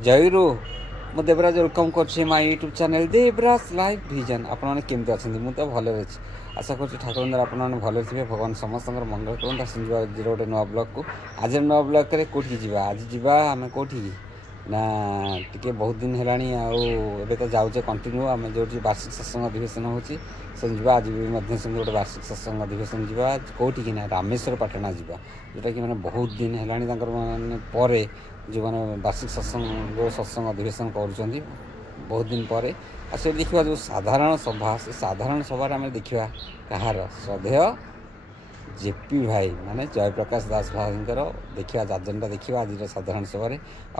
जयरू मु देवराज वेलकम कर my YouTube channel Devraj live vision. आपने केमती अच्छा मुझे तो भले अच्छी आशा कर ठाकुर द्वारा आपने भले थे भगवान समस्त मंगल करूँ। आस गोटे नुआ ब्लग को आज नुआ ब्लग में कौटी जावा आज जावा आम कौटी ना टी बहुत दिन है तो जाऊे कंटिन्यू आम जो वार्षिक सत्संग अधिवेशन होची आज भी गोटे वार्षिक सत्संग अधिवेशन जावा कौटी कि ना रामेश्वर पाटना जावा जोटा कि मैंने बहुत दिन है माने जो मैंने वार्षिक सत्संग अधिवेशन कर बहुत दिन पर आसे देखा जो साधारण सभा से साधारण सभा आम देखा कहार श्रद्धेय जेपी भाई माने जयप्रकाश दास भाई देखा जाजनटा देखा आज साधारण सभा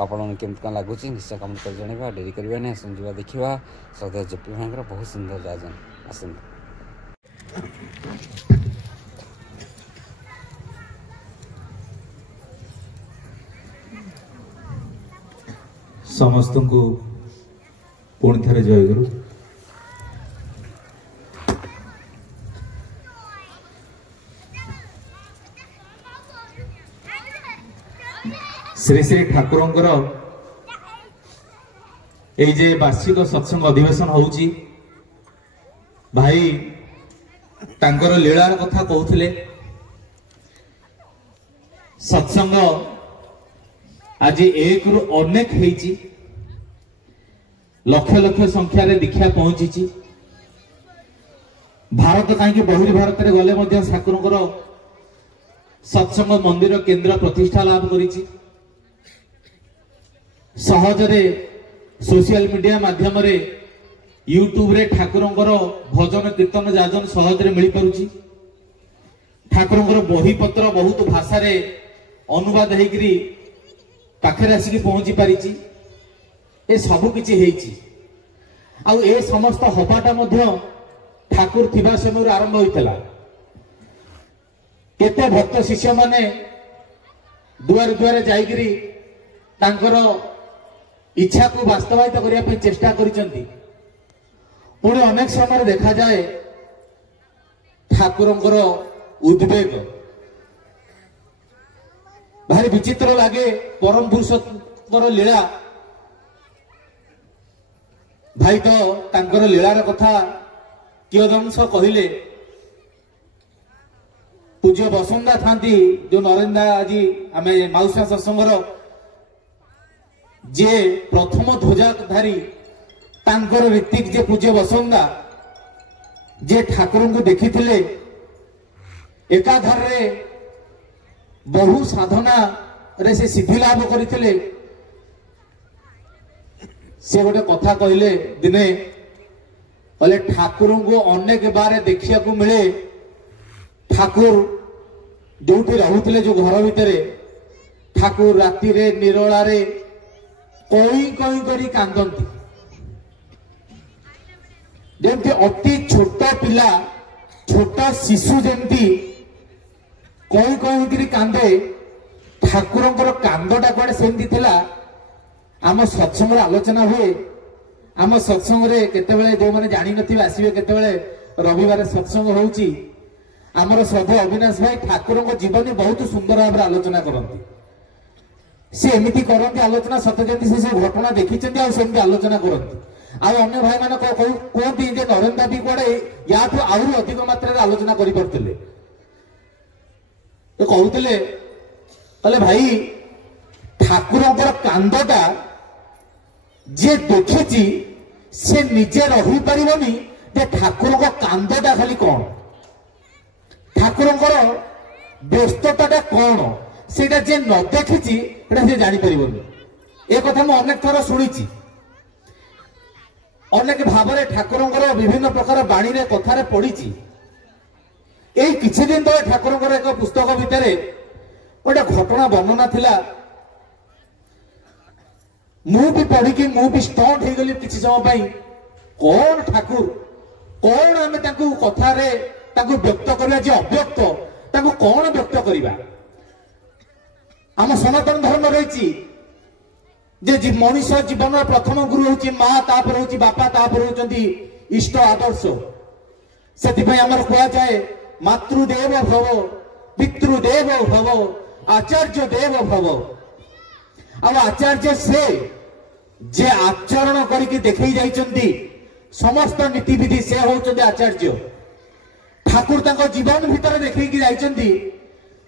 आपन केमती कौन लगुच निश्चय कमेंट कर जनवा डेरी करवा नहीं समझा देखा श्रद्धेय जेपी भाई बहुत सुंदर जाजन आसत समस्त को पुणी थे जय गुरु। श्री श्री ठाकुर ये वार्षिक सत्संग अधिवेशन होउची भाई तांकर लीलार कथा कहूले सत्संग आज एक रु अनेक होईची लक्ष लक्ष संख्यार दीक्षा पहुंची भारत कहीं बहिर भारत में गले ठाकुर सत्संग मंदिर केंद्र प्रतिष्ठा लाभ करिछि सहजरे सोशल मीडिया माध्यम रे यूट्यूब रे ठाकुर भजन कीर्तन जाजन सहजरे मिल पारुछि ठाकुर बही पत्र बहुत भाषा रे अनुवाद होकरी पाखे आसिक पहुंची पारिछि ए सबु किछि हेछि आ ए समस्त हबाटा मध्य ठाकुर थिबा समय आरंभ होइतला केते भक्त शिष्य माने दुआर दुआर जाइकरी तांकर इच्छा को वास्तवायित करिया पे चेष्टा करिसंती पुणे अनेक समय देखा जाए ठाकुरंकर उद्वेग भारी विचित्र लगे परम पुरुषर लीला भाई तो तांकर लीलार कथा कियदंश कहले पूज्य बसंदा थांती जो नरेंद्र आज आम माउसा सत्संगर जे प्रथम ध्वजाधारी तांकर ऋतिक जे पूज्य बसंदा जे ठाकुर को देखी एकाधार रे बहु साधना रे से सिद्धि लाभ करते से गोटे कथा कहले दिने बोले ठाकुर को अनेक बार देखिया को मिले ठाकुर जो रोते जो घर भितर ठाकुर राति रे निरोला रे कई कई करी कांदती जमती अति छोट पिला छोट शिशु जमती कई कई करी कांदे ठाकुर कांदटा कड़े सेमती थिला आम सत्संग आलोचना हुए आम सत्संग केतबेले जो मैंने जानी नथिबे आसीबे केतबेले रविवार सत्संग होउची आमर श्रद्धेय अविनाश भाई ठाकुर जीवनी बहुत सुंदर भाव आलोचना करती सी एमती करती आलोचना सत जमी से घटना देखी आमती आलोचना करती अन्य भाई मान कहती नरेंद्र भी कड़े या आहरी अधिक मात्रा आलोचना करते कहते भाई ठाकुर कांदटा जे देखी से निजे रही पारनी जे ठाकुर कांदटा खाली कौन ठाकुर व्यस्तता कौन से जे न देखी से जापर एक कथा मुझे अनेक थर शुणी अनेक भाव ठाकुर विभिन्न प्रकार बाणी कथार पढ़ी यही किछि दिन तले ठाकुर एक पुस्तक भितर गोटे घटना वर्णना थिला मु भी पढ़ी कि मु भी स्टंट हो गली किछि समय कौन ठाकुर कौन आम कथार व्यक्त करवा जे अव्यक्त ताकू कौन व्यक्त करवा आम सनातन धर्म रही जे मनुष्य जीवन प्रथम गुरु हूँ माँ तापर हूँ बापा तापर होती इष्ट आदर्श से आमर कह जाए मातृदेव भव पितृदेव भव आचार्य देव भव आचार्य से जे आचरण करके देखई जाइछन्ती समस्त नीतिविधि से होउछन्ती आचार्य। ठाकुर तांको जीवन भितर देखई कि जाइछन्ती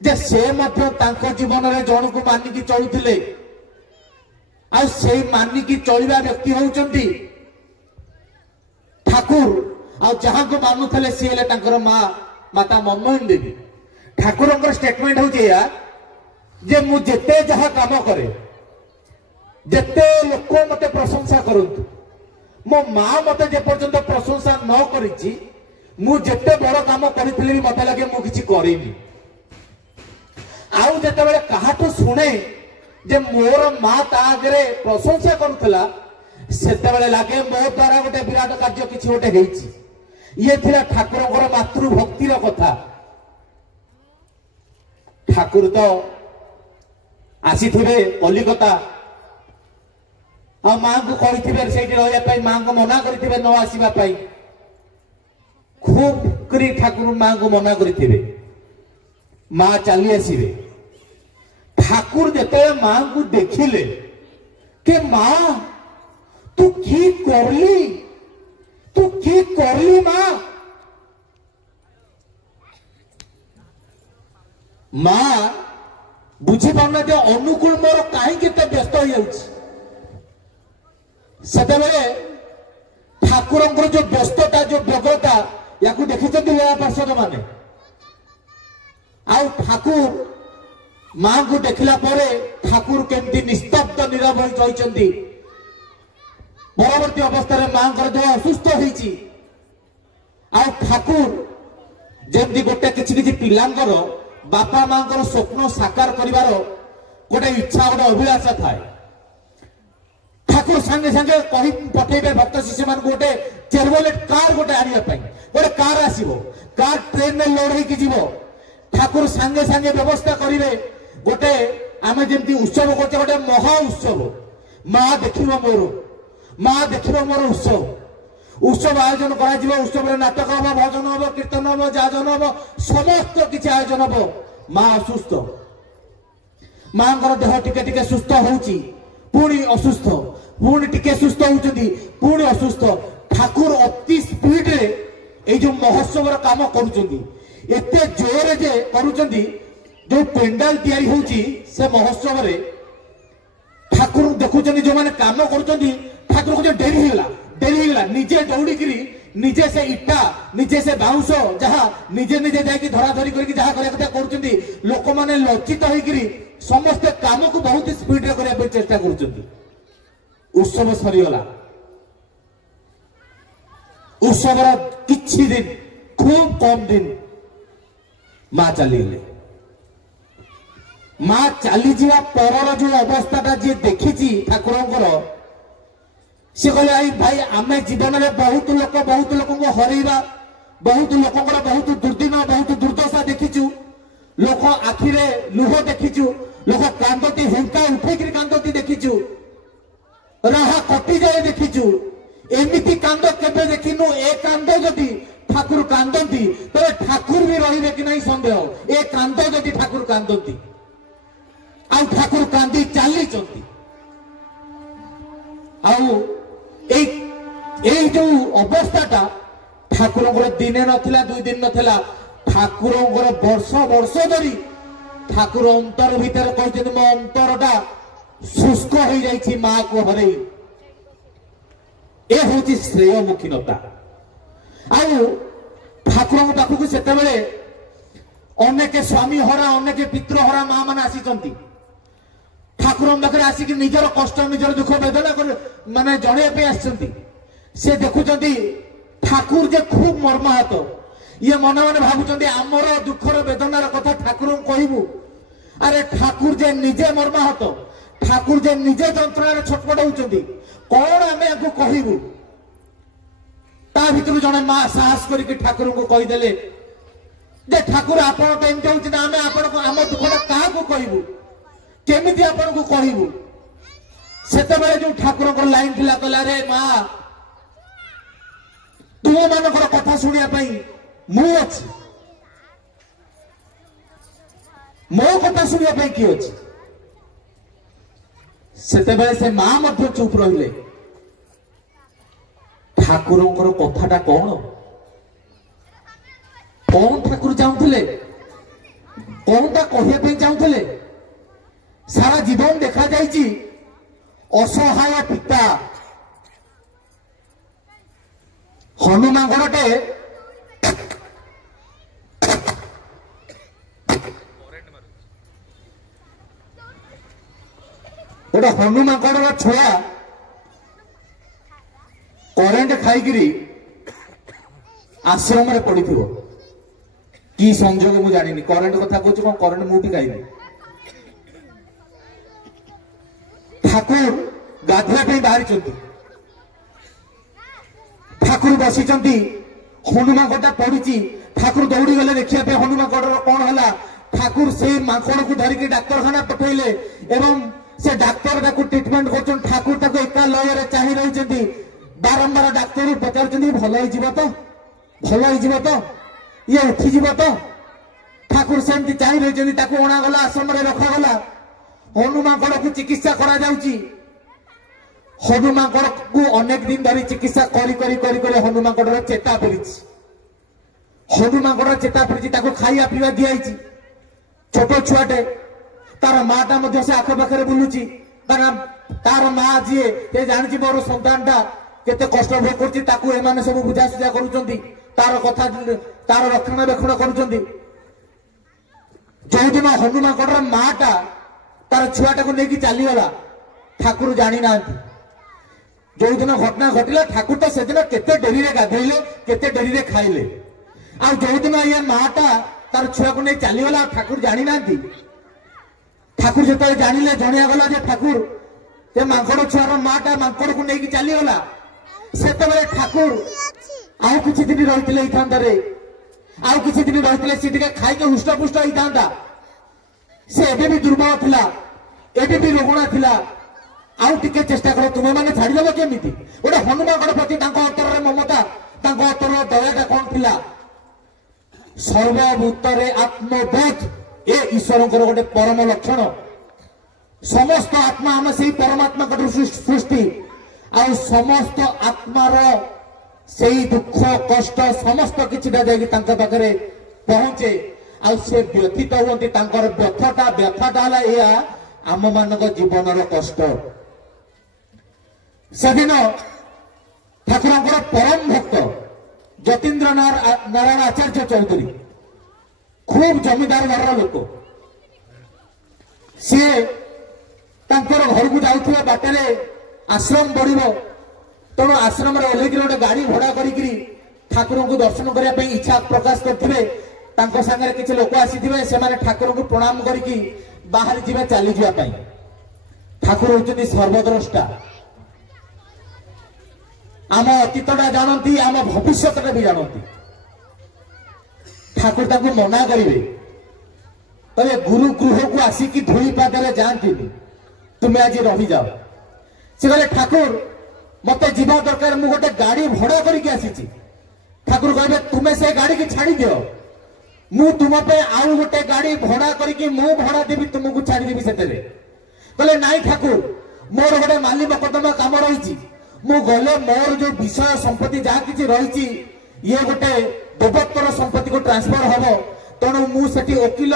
जे से मध्य तांको जीवन रे जण को मानिकी चलुथिले आ से मानिकी चलिबा व्यक्ति होउछन्ती ठाकुर आ जहां को मानुथले से ले तांकर माता मनमोहन देवी। ठाकुरंकर स्टेटमेंट होउछ या जे मु जेते जहा काम करे जेते लोक मते प्रशंसा करंतु मो मां मते जे पर्यंत प्रशंसा न करिछि मु जेते बड़ काम करिथिले मते लगे मु किछि करिनि। आउ जेते बेले काहाठो सुने जे मोर मां ता आगरे प्रशंसा करुथला सेते बेले लागे मो द्वारा गोटे विराट कार्य किछि गोटे हेछि। ये थिला ठाकुरंकर मातृभक्तिर कथा। ठाकुर तो आसीथिबे कलिकता आ मां को कहिथिबे सेठी रहया पई मां को मना करिथिबे न आसीबा पई खूब करी ठाकुर मां को मना करिथिबे मां चली आसीबे। ठाकुर जेते मां को देखिले के मां तू की करली मां बुझी पाना जे अनुकूल मोर कहीं केते व्यस्त हो जाउछि। सेतेबेले ठाकुरंकर जो व्यस्तता जो व्यग्रता याकू देखिछन्ती लीला पार्षद माने। आउ ठाकुर मां को देखला परे ठाकुर केमती निस्तब्ध नीरव होई जाइछन्ती। परवर्ती अवस्था रे मां कर देह असुस्थ होईछि। आउ ठाकुर जेमती गोटे किछि किछि पिलांकर बापा मां को स्वप्न साकार करिवार गोटे इच्छा गोटे अभिलाषा थाए। ठाकुर संगे संगे कहि पठेबे भक्त शिष्य मान गोटे चेरवलेट कार गोटे आनिया पई गोटे कार आसीबो कार ट्रेन में लोड होई कि जीवो। ठाकुर संगे संगे व्यवस्था करिवे गोटे आमे जेमती उत्सव करते गोटे महा उत्सव मां देखिबो मोर उत्सव आयोजन करा जीवो। उत्सव रे नाटक हबो भजन हबो कीर्तन हबो जाजन हबो समस्त किछि आयोजन हबो। मां असुस्थ मां कर देह टिके टिके सुस्थ होउची पुणी असुस्थ पुणी टिके सुस्थ होउचंदी पुणी असुस्थ। ठाकुर अति स्पीड रे ए जो महोत्सव रा काम करूचंदी एते जोर जे करूचंदी जो पेंडाल तयारी होउची से महोत्सव रे ठाकुर देखुचंदी जो माने काम करूचंदी ठाकुर को जो डेरी हिला निजे दौड़ी करी निजे से इट्टा निजे से बाउंस जहा निजे निजे जाकी धरा धरी करके जहा करिया कथा करूचंदी लोक माने लज्जित होई करी समस्त काम को बहुत स्पीड रे करिया चेष्टा करूचंदी। उत्सव सरीगला उत्सव किछि दिन खूब कम दिन मां चलीगले। मां चली जीवा परर जो अवस्थाटा जी देखिछि ठाकुरंकर से कहले आई भाई आमे जीवन में बहुत लोक को हरैबा बहुत लोकंकर बहुत दुर्दिन बहुत दुर्दशा देखिछु। लोक आखिरे लुह देखिछु लोक कांदती हुंका उठेकरी कांदती देखिछु राहा कटि जाए देखिछु। एमिति कांद केबे देखिनु। ए कांद जदि ठाकुर कांदती तबे ठाकुर भी रहिबे कि नहीं संदेह। ए कांद जदि ठाकुर कांदती आउ ठाकुर कांदी चाली चंती आउ ए जो अवस्थाटा ठाकुरंकर दिने नथिला दुई दिन नथिला ठाकुरंकर वर्ष धरी ठाकुर अंतर भीतर कहते मो अंतरटा शुष्क हो जाइछि मां को हरे। ए होछि श्रेयमुखीनता। आउ ठाकुरंक पाखु सेते बेले अनेक स्वामी हरा अनेक पितृ हरा मां माने आसीचंती। ठाकुर पाखे आसिक निजर कष्ट निजर दुख वेदना माने जणे पे आछंती। से देखुचंती ठाकुर जे खूब मर्माहत ये मन मन भाबुचंती आमर दुखर वेदनार कथा ठाकुर कहबू। अरे ठाकुर जे निजे मर्माहत ठाकुर जे निजे जंत्रणार छटपट होउचंती कौन आमे आको कहबू। ता भितर जणे मां साहस करके ठाकुर को कहि देले जे ठाकुर आपण तो एमते होउछ ना आमे आपण को आम दुखटा काहा को कहबू केमिति आपण को कहबू। सेते बेले जो ठाकुर को लाइन थिला कहला रे मां तुम मानकर कथा सुनिया पई मु अछि मो कथा सुनिया पई की अछि। ସେତେବେଳେ ସେ ମା ମଧ୍ୟ ଚୁପ ରହିଲେ। ଠାକୁରଙ୍କର କଥାଟା କଣ ଠାକୁର ଚାହୁଁଥିଲେ, କଣଟା କହିବା ପାଇଁ ଚାହୁଁଥିଲେ? ସାରା ଜୀବନ ଦେଖାଯାଇଛି ଅସହାୟ ପିତା ହନୁମାନଙ୍କଟେ ଗୋଟେ ହନୁମାନଙ୍କର ଛୁଆ କରେଣ୍ଟ ଖାଇକିରି ଆଶ୍ରମରେ ପଡିଥିବ। କି ସଂଯୋଗ ମୁଁ ଜାଣିନି। କରେଣ୍ଟ କଥା କହୁଛି, କଣ କରେଣ୍ଟ ମୁଁ ବି ଖାଇବି। ଠାକୁର ଗାଧୋଇବା ପାଇଁ ବାହାରିଛନ୍ତି। ଠାକୁର ବସିଛନ୍ତି, ହନୁମାନଙ୍କଟା ପଡିଛି। ଠାକୁର ଦୌଡ଼ି ଗଲେ ଦେଖିବା ପାଇଁ ହନୁମାନଙ୍କର କଣ ହେଲା। ଠାକୁର ସେଇ ମାଙ୍କଡକୁ ଧରିକି ଡାକ୍ତରଖାନା ପଠେଇଲେ ଏବଂ ସେ ଡାକ୍ତର ତାକୁ ଟ୍ରିଟମେଣ୍ଟ କରୁଛନ୍ତି। ଠାକୁର ତାକୁ ଏକା ଲୟରେ ଚାହିଁ ରହିଛନ୍ତି। ବାରମ୍ବାର ଡାକ୍ତର ପଚାରୁଛନ୍ତି ଭଲ ହେଇଯିବ ତ, ଭଲ ହେଇଯିବ ତ, ଇଏ ଉଠିଯିବ ତ। ଠାକୁର ସେମିତି ଚାହିଁ ରହିଛନ୍ତି। ତାକୁ ଅଣାଗଲା, ଆଶ୍ରମରେ ରଖାଗଲା। ହନୁମାନଙ୍କକୁ ଚିକିତ୍ସା କରାଯାଉଛି। ହନୁମାନକୁ ଅନେକ ଦିନ ଧରି ଚିକିତ୍ସା କରି କରି କରି କରି ହନୁମାନଙ୍କର ଚେତା ଫେରିଛି। ହନୁମାନଙ୍କର ଚେତା ଫେରିଛି। ତାକୁ ଖାଇବା ପିଇବା ଦିଆଯାଇଛି। ଛୋଟ ଛୁଆଟେ, ତାର ମାଟା ମଧ୍ୟ ସେ ଆଖପାଖରେ ବୁଲୁଛି। ତାର ମା ଯିଏ ସେ ଜାଣିଛି ମୋର ସନ୍ତାନଟା କେତେ କଷ୍ଟ ଭୋଗ କରୁଛି। ତାକୁ ଏମାନେ ସବୁ ବୁଝାସୁଝା କରୁଛନ୍ତି, ତାର କଥା, ତାର ରକ୍ଷଣାବେକ୍ଷଣ କରୁଛନ୍ତି। ଯୋଉଦିନ ହନୁମାନଙ୍କର ମାଟା ତାର ଛୁଆଟାକୁ ନେଇକି ଚାଲିଗଲା, ଠାକୁର ଜାଣିନାହାନ୍ତି। ଯୋଉଦିନ ଘଟଣା ଘଟିଲା, ଠାକୁର ତ ସେଦିନ କେତେ ଡେରିରେ ଗାଧେଇଲେ, କେତେ ଡେରିରେ ଖାଇଲେ। ଆଉ ଯୋଉଦିନ ଇଏ ମାଟା ତାର ଛୁଆକୁ ନେଇ ଚାଲିଗଲା, ଠାକୁର ଜାଣିନାହାନ୍ତି। ଠାକୁର ଯେତେବେଳେ ଜାଣିଲେ, ଜଣିଆଗଲା ଯେ ଠାକୁର ସେ ମାଙ୍କଡ ଛୁଆର ମାଟା ମାଙ୍କଡକୁ ନେଇକି ଚାଲିଗଲା, ସେତେବେଳେ ଠାକୁର ଆଉ କିଛି ଦିନ ରହିଥିଲେ ହେଇଥାନ୍ତାରେ, ଆଉ କିଛି ଦିନ ରହିଥିଲେ ସେ ଟିକେ ଖାଇକି ହୃଷ୍ଟପୁଷ୍ଟ ହେଇଥାନ୍ତା। ସେ ଏବେ ବି ଦୁର୍ବଳ ଥିଲା, ଏବେ ବି ରୋଗଣା ଥିଲା। ଆଉ ଟିକେ ଚେଷ୍ଟା କର, ତୁମେ ମାନେ ଛାଡିଦେବ କେମିତି? ଗୋଟେ ହନୁମାନଙ୍କର ପ୍ରତି ତାଙ୍କ ଅନ୍ତରରେ ମମତା, ତାଙ୍କ ଅନ୍ତରର ଦୟାଟା କଣ ଥିଲା? ସର୍ବଭୂତରେ ଆତ୍ମବୋଧ ଏ ଈଶ୍ୱରଙ୍କର ଗୋଟେ ପରମ ଲକ୍ଷଣ। ସମସ୍ତ ଆତ୍ମା ଆମେ ସେଇ ପରମାତ୍ମାଙ୍କଠୁ ସୃଷ୍ଟି। ଆଉ ସମସ୍ତ ଆତ୍ମାର ସେଇ ଦୁଃଖ କଷ୍ଟ ସମସ୍ତ କିଛିଟା ଯାଇକି ତାଙ୍କ ପାଖରେ ପହଞ୍ଚେ। ଆଉ ସେ ବ୍ୟଥିତ ହୁଅନ୍ତି। ତାଙ୍କର ବ୍ୟଥାଟା ହେଲା ଏଇଆ, ଆମ ମାନଙ୍କ ଜୀବନର କଷ୍ଟ। ସେଦିନ ଠାକୁରଙ୍କର ପରମ ଭକ୍ତ ଯତୀନ୍ଦ୍ର ନାରାୟଣ ଆଚାର୍ଯ୍ୟ ଚୌଧୁରୀ, ଖୁବ ଜମିଦାର ଘରର ଲୋକ, ସିଏ ତାଙ୍କର ଘରକୁ ଯାଉଥିବା ବାଟରେ ଆଶ୍ରମ ପଡିବ। ତେଣୁ ଆଶ୍ରମରେ ଓହ୍ଲେଇକି ଗୋଟେ ଗାଡି ଭଡା କରିକି ଠାକୁରଙ୍କୁ ଦର୍ଶନ କରିବା ପାଇଁ ଇଚ୍ଛା ପ୍ରକାଶ କରିଥିବେ। ତାଙ୍କ ସାଙ୍ଗରେ କିଛି ଲୋକ ଆସିଥିବେ, ସେମାନେ ଠାକୁରଙ୍କୁ ପ୍ରଣାମ କରିକି ବାହାରି ଯିବେ ଚାଲିଯିବା ପାଇଁ। ଠାକୁର ହଉଛନ୍ତି ସର୍ବଦ୍ରଷ୍ଟା। ଆମ ଅତୀତଟା ଜାଣନ୍ତି, ଆମ ଭବିଷ୍ୟତଟା ବି ଜାଣନ୍ତି। ଠାକୁର ତାଙ୍କୁ ମନା କରିବେ, କହିବେ ଗୁରୁ ଗୃହକୁ ଆସିକି ଧୂଳି ପାଦରେ ଯାଆନ୍ତିନି, ତୁମେ ଆଜି ରହିଯାଅ। ସେ କହିଲେ ଠାକୁର ମତେ ଯିବା ଦରକାର, ମୁଁ ଗୋଟେ ଗାଡି ଭଡା କରିକି ଆସିଛି। ଠାକୁର କହିବେ ତୁମେ ସେ ଗାଡିକି ଛାଡି ଦିଅ, ମୁଁ ତୁମ ପାଇଁ ଆଉ ଗୋଟେ ଗାଡି ଭଡା କରିକି ମୁଁ ଭଡା ଦେବି, ତୁମକୁ ଛାଡିଦେବି ସେଥିରେ। କହିଲେ ନାଇଁ ଠାକୁର, ମୋର ଗୋଟେ ମାଲି ମକଦ୍ଦମା କାମ ରହିଛି, ମୁଁ ଗଲେ ମୋର ଯୋଉ ବିଷୟ ସମ୍ପତ୍ତି ଯାହା କିଛି ରହିଛି ଇଏ ଗୋଟେ ଦେବତ୍ୱର ସମ୍ପତ୍ତିକୁ ଟ୍ରାନ୍ସଫର ହବ। ତେଣୁ ମୁଁ ସେଠି ଓକିଲ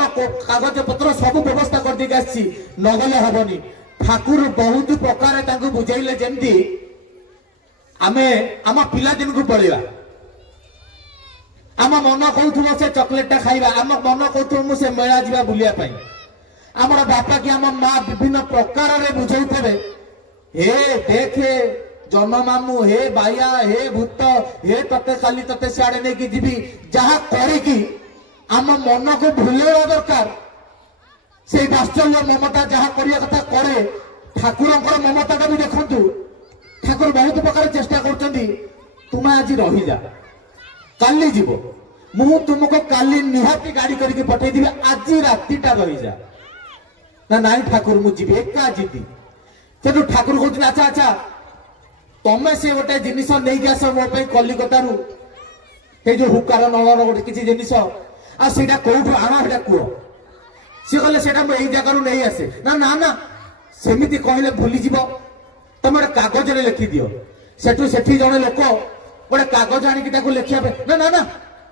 କାଗଜ ପତ୍ର ସବୁ ବ୍ୟବସ୍ଥା କରିଦେଇକି ଆସିଛି, ନଗଲେ ହବନି। ଠାକୁର ବହୁତ ପ୍ରକାର ତାଙ୍କୁ ବୁଝେଇଲେ, ଯେମିତି ଆମେ ଆମ ପିଲାଦିନକୁ ପଳେଇବା। ଆମ ମନ କହୁଥିବ ସେ ଚକୋଲେଟଟା ଖାଇବା, ଆମ ମନ କହୁଥିବ ମୁଁ ସେ ମେଳା ଯିବା ବୁଲିବା ପାଇଁ। ଆମର ବାପା କି ଆମ ମା ବିଭିନ୍ନ ପ୍ରକାରରେ ବୁଝଉଥିବେ, ହେ ଦେଖେ ଜନ ମାମୁଁ, ହେ ବାୟା, ହେ ଭୂତ, ହେ ତତେ କାଲି ତତେ ସିଆଡେ ନେଇକି ଯିବି, ଯାହା କରିକି ଆମ ମନକୁ ଭୁଲେଇବା ଦରକାର। ସେଇ ବାତ୍ସଲ୍ୟ ମମତା ଯାହା କରିବା କଥା କରେ। ଠାକୁରଙ୍କର ମମତାଟା ବି ଦେଖନ୍ତୁ, ଠାକୁର ବହୁତ ପ୍ରକାର ଚେଷ୍ଟା କରୁଛନ୍ତି, ତୁମେ ଆଜି ରହିଯା, କାଲି ଯିବ, ମୁଁ ତୁମକୁ କାଲି ନିହାତି ଗାଡି କରିକି ପଠେଇଦେବି, ଆଜି ରାତିଟା ରହିଯା। ନା ନାଇଁ ଠାକୁର ମୁଁ ଯିବି, ଏକା ଯିବି। ସେଠୁ ଠାକୁର କହୁଛନ୍ତି ଆଚ୍ଛା ଆଚ୍ଛା ତମେ ସେ ଗୋଟେ ଜିନିଷ ନେଇକି ଆସ ମୋ ପାଇଁ କଲିକତାରୁ, ସେଇ ଯୋଉ ହୁକାର ନଳର ଗୋଟେ କିଛି ଜିନିଷ, ଆଉ ସେଇଟା କୋଉଠୁ ଆଣ ସେଇଟା କୁହ। ସିଏ କହିଲେ ସେଇଟା ମୁଁ ଏଇ ଜାଗାରୁ ନେଇ ଆସେ। ନା ନା ନା, सेमिति कहले भूलीजिव तुम गोटे कागज लिखि दियो सेठू सेठी जड़े लोक गोटे कागज आणिक लिखा ना ना ना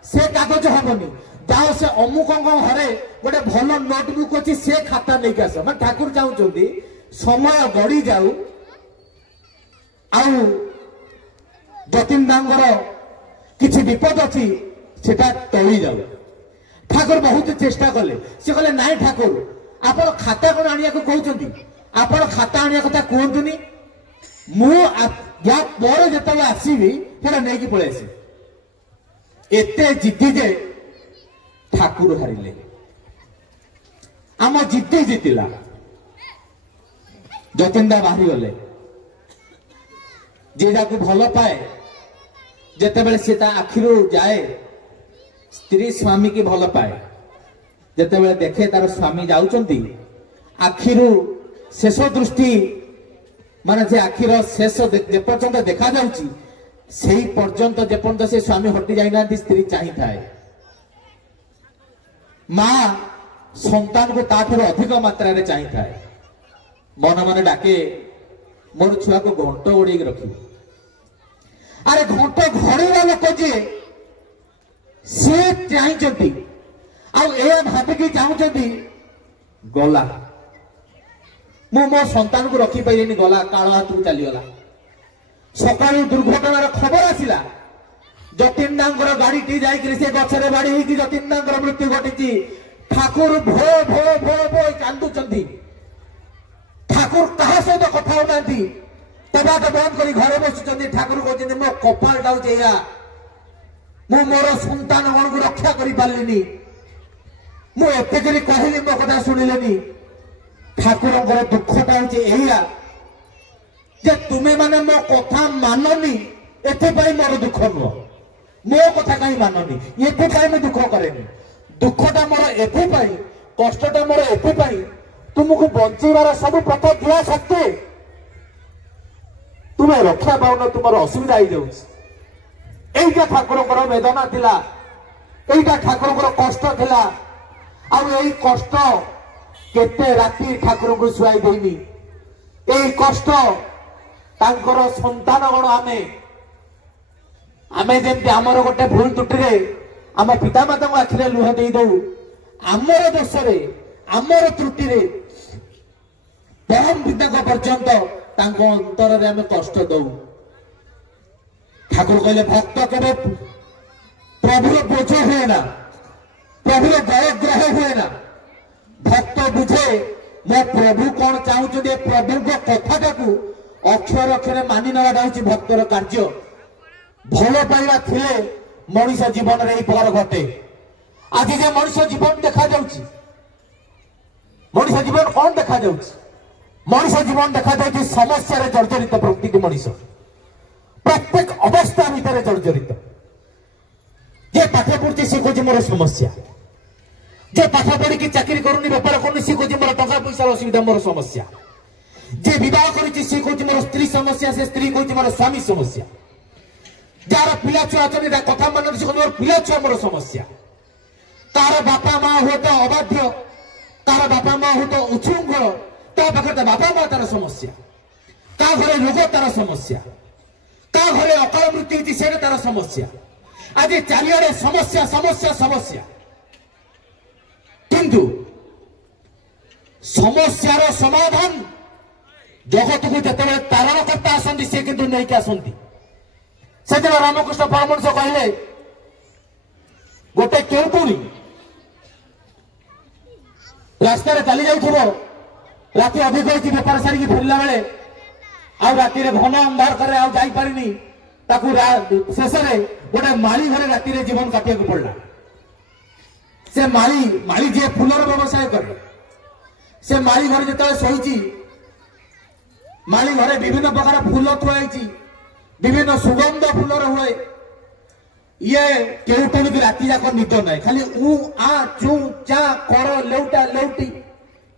से कागज हबनी जाओ से अमुक घरे गोटे भल नोटबुक अच्छी से खाता नहीं आस मैं ठाकुर चाहते समय गड़ी जाऊ आउ जतिन दांगर किसी विपद अच्छी सेटा टली जाऊ ठाकुर बहुत चेष्टा कले से कहले नाई ठाकुर आपण खाता कौन आनिया कहते आपण खाता आनिया कथा कहतुनी मुझे जिते आसबि सेटा नहीं पलि आस एते जिद्दी जे ठाकुर हारिले आम जिद्दी जितिला जतिनदा बाहरी गले जे जाकू भल पाए जिते बड़े सी आखिर जाए स्त्री स्वामी की भल पाए जिते बड़े देखे तार स्वामी जाउचंती आखिर शेष दृष्टि माने से आखिर शेष जेपर्यंत देखा जाउची सेही पर्यंत जेपर्यंत से स्वामी हटि जाइना स्त्री चाही थाए मां संतान को ताठर अधिक मात्रा रे चाही थाए मन मन डाके मोर छुआ को घंट ओड़ी रखी अरे घंट घड़ेगा लोक जे से चाहती भाविकी चाहती गला मु मो संतान को रखी पारे गला काल हाथ को चलीगला सका दुर्घटनार खबर आसला जतिन दांगर गाड़ी टी जाइए से गचरे बाड़ी होगी जतिन दांगर मृत्यु घटी ठाकुर भो भो भो भो कांदुचंती ठाकुर कहा सहित कथा होना कबाट बंद कर घरे बसुंच ठाकुर कहते मो कपालटा हूँ मु मोर संतान गण को रक्षा कर पार्ली मुझे कहली मो कथा शुणिले ठाकुर दुखटा हूँ जे तुम्हें माने मो कथा माननी एथपाई मोर दुख नुह मो कथा कहीं माननी एथपाई मैं दुख करेनि दुखटा मोर एथपाई कष्टटा मोर एथपाई तुमको बंचार सब पथ दिया सत्ते तुम्हें रक्षा पाऊन तुम असुविधा हो जाऊटा ठाकुर वेदना थिला एटा ठाकुर कष्ट थिला आई कष्ट केते राति ठाकुर को शुआई देनी यही कष्ट तांकर संतान गण आमे आमे जेमती आमर गोटे भूल त्रुटि आम पिता माता को आखिरे लुह दे दऊ आमर दोष आमर त्रुटि परम पिता पर्यंत अंतर रे कष्ट दऊ ठाकुर कहले भक्त केवे प्रभुर बोझ हुए ना प्रभुर जयग्रह हुए ना भक्त बुझे मो प्रभु कौन चाहते प्रभु कथा को अक्षर अक्षर मानि नवाटा हूँ भक्तर कार्य भल पाइबा थिले मनीष जीवन में पर घटे आज जे मनीष जीवन देखा मनीष जीवन कौन देखा मनीष जीवन देखा समस्या जर्जरित प्रत्येक मनीष प्रत्येक अवस्था भितर जर्जरित जे पाठ पढ़ी सी खोज मोर समस्या जे पाठ पढ़ी की चाकरी करूनी बेपार करूनी सी खोज मोर टका पैसा असुविधा मोर समस्या जे विवाह करी सी खोज मोर स्त्री समस्या से स्त्री खोज मोर स्वामी समस्या जार पिला छुआ अच्छा कथा मान मोर पिला छुआ मोर समस्या तार बापा माँ हुए तो अबाध्य तार बापा माँ हुए तो उच्छृंखल ता पाखे बापा माँ तार समस्या का घरे रोग तार समस्या का घरे अकाल मृत्यु होती से तार समस्या आज चारिड़े समस्या समस्या समस्या किंतु समस्यार समाधान जगत को जिते तारण करता आसती से किंतु नहीं कि आसती से दिन रामकृष्ण परमहंस कहले गोटे केउटुणी रास्तार चली जाऊ राति अधिक होती बेपार सारिकी फेरला बेले आउ राति घन अंधार करे आउ जाई पारिनी शेष में गोटे माली घरे राति जीवन काटिया पड़ा से माली जे फूलर व्यवसाय करे से माली घर जो शोची माली घरे विभिन्न प्रकार फूल थुआई विभिन्न सुगंध फूलर हुए ये केउटुणी की राति जाक निद ना खाली ऊ आ चू चा कर लेउटा लेउटी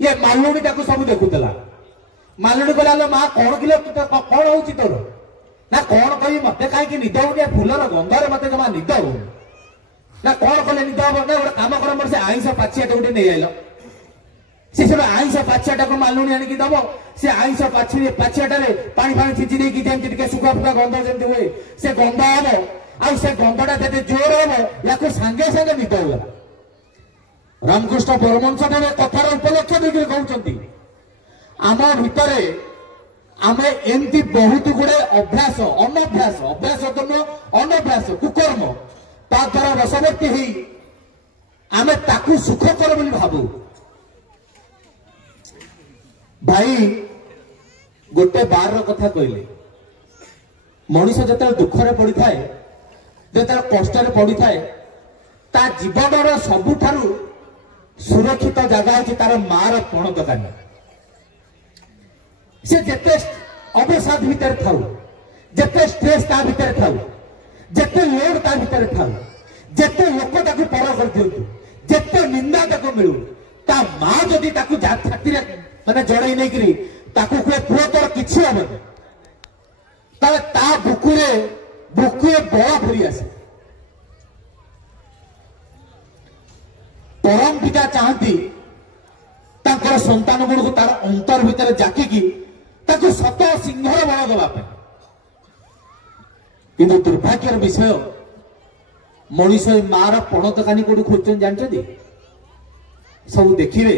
ये मालुणी सब देखुला मालुणी कहला माँ कौन किलो कौन हो तोर ना कौन कही मत कहीं निद हो फूलर गंधर मत जमा निद हो ना कौन कले निद हम ना गोटे कम कर मोर से आईस पाचिया गोटे नहीं आइल से सब आईस पाचियाटा को मालुणी आनिकी दब से आईस पाचियाटे पानी फाणी छिंची देकी जमी सुखा फुका गंध जमी हुए से गंध हम आ से गंधटा जब जोर हम या सांगे सांगे निद होगा। रामकृष्ण परमहंस देव कथार उपलक्ष्य देखिए कहते आम भितर आम एमती बहुत गुड़े अभ्यास अनभ्यास अभ्यास तो नुह अनभ्यास कुकर्म ता द्वारा रसवर्ती ही आम ताकू सुखकर बोली भाबू। भाई गोटे बार कथा कहले मनीष जो दुखरे पड़ी थाए जो कष्ट पड़ी थाए ता जीवन सबुठारु सुरक्षित जगह होची तार मार पण दकानी से जेते अवसाद भीतर थाउ जेते स्ट्रेस ता भीतर थाउ जेते लोड ता भीतर थाउ जेते लोक ताकू पर कर दियंतु जेते निंदा ताकू मिलू ता मां जदी ताकू जा छाती रे माने जड़ई नै करी ताकू कोए पुरो तोर किछि हबे ताले ता बुकुरे बड़ा फरी आसे। परम पिता चाहती ताकर संतान गुण तार अंतर भीतर जाकिकी ताको सत सिंहर बल देवाई किंतु दुर्भाग्यर विषय मनीष मार पण दकानी कोठी खोजन जानते सब देखिए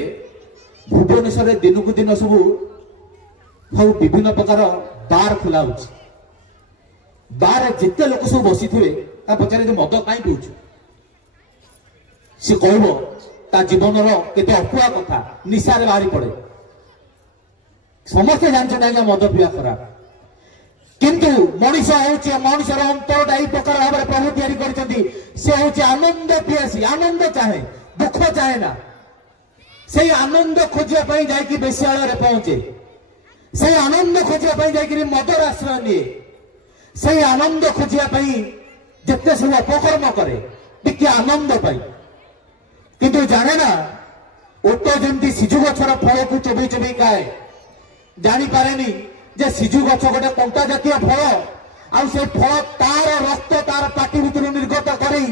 भुवनेश्वर दिन को दिन सब सब विभिन्न प्रकार बार खोला बार जिते लोक सब बसी थे पचारे मद कहीं पीछू सी कह ता जीवन केते अपुआ कथा निशारे बाहरी पड़े समस्ते जानते आज्ञा मद पीवा खराब किंतु मनीष हूँ मनुष्यर अंतरटा यही प्रकार भाव प्रभु तैयारी कर आनंद पियासी आनंद चाहे दुख चाहे ना से आनंद खोजापी जाकि बेश्यालय पहुंचे से आनंद खोजापी जाकि मदर आश्रय निए से आनंद खोजापी जिते सब अपकर्म करे टिके आनंद पाई किंतु जाने ना ओट जमी सिजु गछर फल को चोबई चोबई खाए जानी पारेनी जे सिजु गछ गोटे कंटा जातीय फल आउ से फल तार रक्त तार पाटी भितर निर्गत करी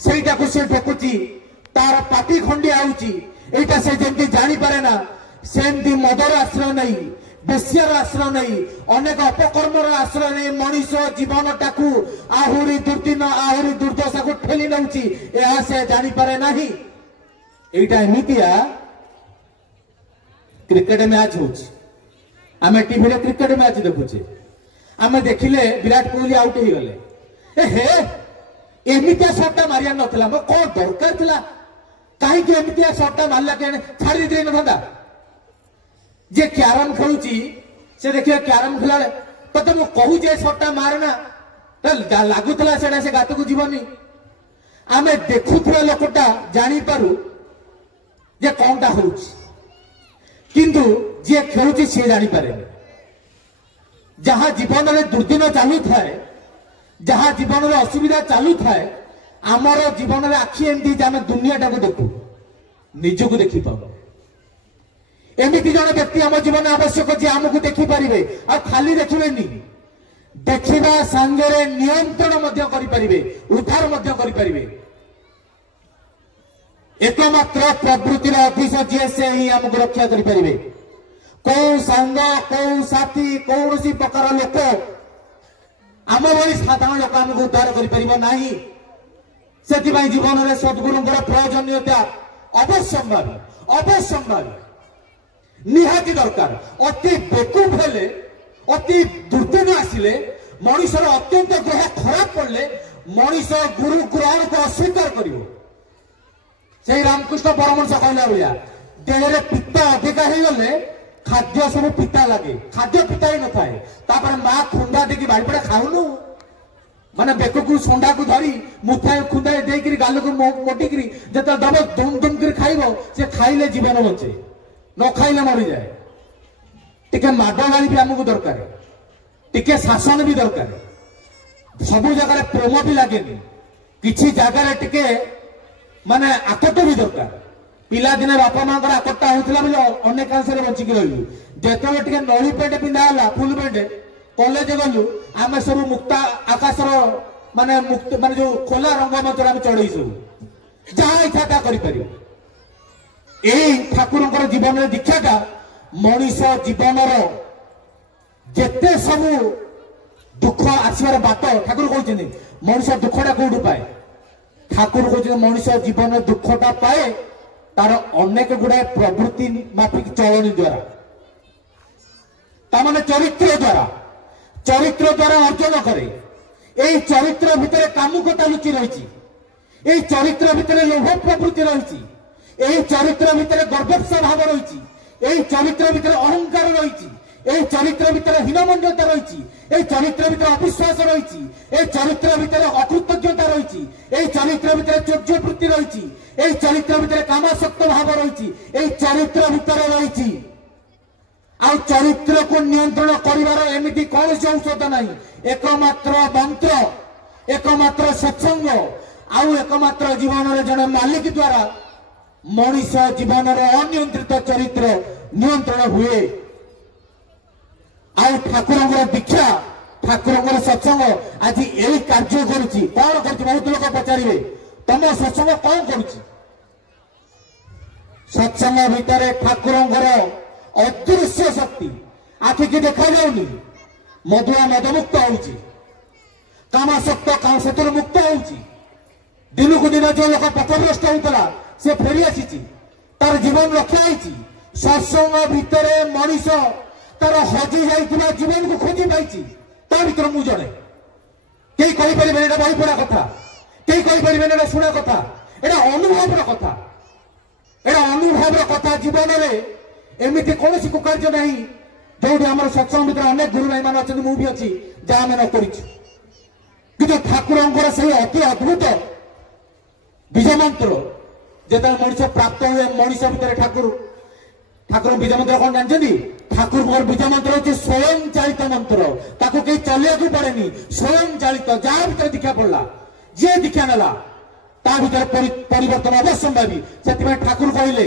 सेटा को से ढकुची तार पाटी खंडी आउची एटा से जमी जानी पारे ना सेमती मदर आश्रय नहीं बेश्यार आश्रय नहीं अनेक अपकर्मर आश्रय नहीं मनीष जीवन टाकू आहुरी दुर्दिन आहुरी दुर्दशा को ठेली नौची यह से जानी पारे नहीं। एटा एमितिया क्रिकेट मैच होची आमे टीवी रे क्रिकेट मैच देखुचे आमे देखिले विराट कोहली आउट हो गले हे एमितिया शॉट मारिया नथला मो कोन दरकार थिला काहे कि एमितिया शॉट मारला के छाड़ी दे न धंदा जे कैरम खेलुची से देखिए कैरम खेला तो मु कहू जे शॉट मारना तो लागुतला सेडा से गात को जीवनी आमे देखुथला लोकटा जानी पारू जे कोनटा होउची किंतु जे खेलुची से जानी पारे जहां जीवन में दुर्दिन चालू थाए जहां जीवन में असुविधा चालू थाए आमर जीवन में आखि एमती आम दुनिया टाक देखू निजक देखी पाऊ एमती जन व्यक्ति आम जीवन आवश्यक जे आमको देखिपारे आ खाली देखिबेनी देखा सांगे नियंत्रण करें उद्धार करें एकमात्र प्रवृत्तिर अधीश जी से ही आमको रक्षा करें कौ सांग कौ साथी कौन सी प्रकार लोक आम भाई साधारण लोक आमको उद्धार करना से जीवन में सद्गुरु प्रयोजनीयता अवश्यम्भावी निहाती दरकार अति बेकूफ हेले अति दुर्दिन आसिले मनीषर अत्यंत ग्रह खराब पड़े मनीष गुरु ग्रहण को अस्वीकार करिवो से रामकृष्ण परमहंस कहला भैया देहरे पित्त अधिका हो गले खाद्य सब पिता लगे खाद्य पिता ही न थाए माँ खुंदा देकी बाड़ी पड़े खाऊनु माने बेक को सोंडा को धरी मुठाए खुंदा देकर गाल को मोटिकी जो दब दुम दुम कर खाइब से खाइले जीवन बचे न खाइले मरी जाए टिके माड गाड़ी भी आमको दरकार टिके शासन भी दरकार सबु जगह प्रेम भी लगे किसी जगार टिके माने आकट भी दरकार पिला दिने बापा माँ आकटा होता बोले अनेकांश बचिकी रही जिते टे नली पेंट पिंधा फुल पेंट कॉलेज गलु आम सब मुक्ता आकाशर माने मुक्त माने जो खोला रंग मंच चढ़ई सब जहाँ इच्छा ता करि এই ଠାକୁରଙ୍କର ଜୀବନରେ ଦୀକ୍ଷାଟା ମଣିଷ ଜୀବନର ଯେତେ ସବୁ ଦୁଃଖ ଆସିବାର ବାଟ ଠାକୁର କହୁଛନ୍ତି ମଣିଷ ଦୁଃଖଟା କୋଉଠୁ ପାଏ ଠାକୁର କହୁଛନ୍ତି ମଣିଷ ଜୀବନରେ ଦୁଃଖଟା ପାଏ ତାର ଅନେକ ଗୁଡାଏ ପ୍ରବୃତ୍ତି ମାଫିକ ଚଳଣି ଦ୍ୱାରା ତାମାନେ ଚରିତ୍ର ଦ୍ୱାରା ଅର୍ଜନ କରେ এই চরিত্র ভিতরে কামুকতা লুচি রয়েছে এই চরিত্র ভিতরে লোভ প্রবৃত্তি রয়েছে এই চরিত্র ভিতরে গর্বস্ব ভাব রয়েছে এই চরিত্র ভিতরে অহংকার রয়েছে এই চরিত্র ভিতরে হীনমন্যতা রয়েছে এই চরিত্র ভিতরে অবিশ্বাস রয়েছে এই চরিত্র ভিতরে অকৃতজ্ঞতা রয়েছে এই চরিত্র ভিতরে চৌর্যবৃত্তি রয়েছে এই চরিত্র ভিতরে কামাসক্ত ভাব রয়েছে এই চরিত্র ভিতরে রয়েছে ଆଉ ଚରିତ୍ରକୁ ନିୟନ୍ତ୍ରଣ କରିବାର ଏମିତି କୌଣସି ଔଷଧ ନାହିଁ ଏକମାତ୍ର ମନ୍ତ୍ର ଏକମାତ୍ର ସତ୍ସଙ୍ଗ ଆଉ ଏକମାତ୍ର ଜୀବନରେ ଜଣେ ମାଲିକ ଦ୍ୱାରା ମଣିଷ ଜୀବନର ଅନିୟନ୍ତ୍ରିତ ଚରିତ୍ର ନିୟନ୍ତ୍ରଣ ହୁଏ ଆଉ ଠାକୁରଙ୍କର ଦୀକ୍ଷା ଠାକୁରଙ୍କର ସତ୍ସଙ୍ଗ ଆଜି ଏହି କାର୍ଯ୍ୟ କରୁଛି କଣ କରୁଛି ବହୁତ ଲୋକ ପଚାରିବେ ତମ ସତ୍ସଙ୍ଗ କଣ କରୁଛି ସତ୍ସଙ୍ଗ ଭିତରେ ଠାକୁରଙ୍କର ଅଦୃଶ୍ୟ ଶକ୍ତି ଆଖିକି ଦେଖାଯାଉନି ମଧୁଆ ମଦମୁକ୍ତ ହଉଛି କାମାସକ୍ତ ସେଥିରୁ ମୁକ୍ତ ହଉଛି ଦିନକୁ ଦିନ ଯୋଉ ଲୋକ ପଥଭ୍ରଷ୍ଟ ହଉଥିଲା ସେ ଫେରି ଆସିଛି ତାର ଜୀବନ ରକ୍ଷା ହେଇଛି ସତ୍ସଙ୍ଗ ଭିତରେ ମଣିଷ ତାର ହଜି ଯାଇଥିବା ଜୀବନକୁ ଖୋଜି ପାଇଛି ତା ଭିତରେ ମୁଁ ଜଣେ କେହି କହିପାରିବେନି ଏଇଟା ବହି ପଢା କଥା କେହି କହିପାରିବେନି ଏଇଟା ଶୁଣା କଥା ଏଇଟା ଅନୁଭବର କଥା ଏଇଟା ଅନୁଭବର କଥା ଜୀବନରେ ଏମିତି କୌଣସି କୁକାର୍ଯ୍ୟ ନାହିଁ ଯୋଉଠି ଆମର ସତ୍ସଙ୍ଗ ଭିତରେ ଅନେକ ଗୁରୁ ଭାଇ ମାନେ ଅଛନ୍ତି ମୁଁ ବି ଅଛି ଯାହା ଆମେ ନ କରିଛୁ କିନ୍ତୁ ଠାକୁରଙ୍କର ସେହି ଅତି ଅଦ୍ଭୁତ ବୀଜ ମନ୍ତ୍ର ଯେତେବେଳେ ମଣିଷ ପ୍ରାପ୍ତ ହୁଏ ମଣିଷ ଭିତରେ ଠାକୁର ବୀଜ ମନ୍ତ୍ର କଣ ଜାଣିଛନ୍ତି ଠାକୁରଙ୍କର ବୀଜ ମନ୍ତ୍ର ହଉଛି ସ୍ୱୟଂ ଚାଳିତ ମନ୍ତ୍ର ତାକୁ କେହି ଚଲେଇବାକୁ ପଡେନି ସ୍ୱୟଂ ଚାଳିତ ଯାହା ଭିତରେ ଦୀକ୍ଷା ପଡିଲା ଯିଏ ଦୀକ୍ଷା ନେଲା ତା ଭିତରେ ପରିବର୍ତ୍ତନ ଅବଶ୍ୟମ୍ଭାବୀ ସେଥିପାଇଁ ଠାକୁର କହିଲେ